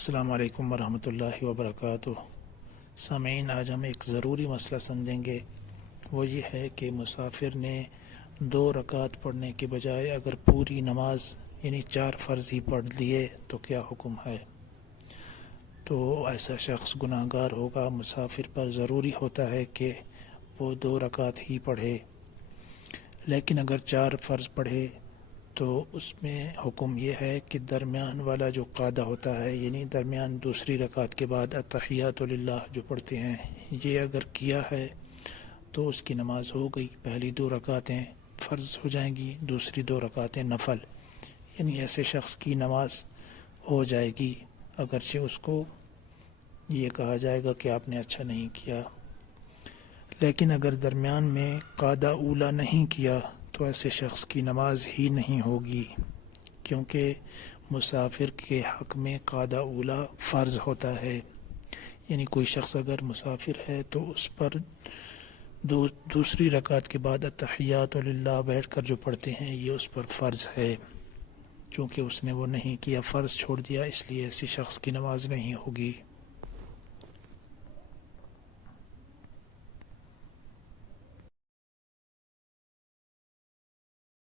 السلام علیکم ورحمۃ اللہ وبرکاتہ۔ سامعین، آج ہم ایک ضروری مسئلہ سمجھیں گے۔ وہ یہ ہے کہ مسافر نے 2 رکعت پڑھنے کے بجائے اگر پوری نماز یعنی 4 فرض ہی پڑھ لیے تو کیا حکم ہے؟ تو ایسا شخص گناہ گار ہوگا۔ مسافر پر ضروری ہوتا ہے کہ وہ 2 رکعت ہی پڑھے، لیکن اگر 4 فرض پڑھے تو اس میں حکم یہ ہے کہ درمیان والا جو قاعدہ ہوتا ہے، یعنی درمیان دوسری رکعت کے بعد التحیات للہ جو پڑھتے ہیں، یہ اگر کیا ہے تو اس کی نماز ہو گئی۔ پہلی 2 رکعتیں فرض ہو جائیں گی، دوسری 2 رکعتیں نفل، یعنی ایسے شخص کی نماز ہو جائے گی، اگرچہ اس کو یہ کہا جائے گا کہ آپ نے اچھا نہیں کیا۔ لیکن اگر درمیان میں قاعدہ اولیٰ نہیں کیا تو ایسے شخص کی نماز ہی نہیں ہوگی، کیونکہ مسافر کے حق میں قاعدہ اولیٰ فرض ہوتا ہے۔ یعنی کوئی شخص اگر مسافر ہے تو اس پر دوسری رکعت کے بعد التحیات للہ بیٹھ کر جو پڑھتے ہیں یہ اس پر فرض ہے۔ چونکہ اس نے وہ نہیں کیا، فرض چھوڑ دیا، اس لیے ایسی شخص کی نماز نہیں ہوگی۔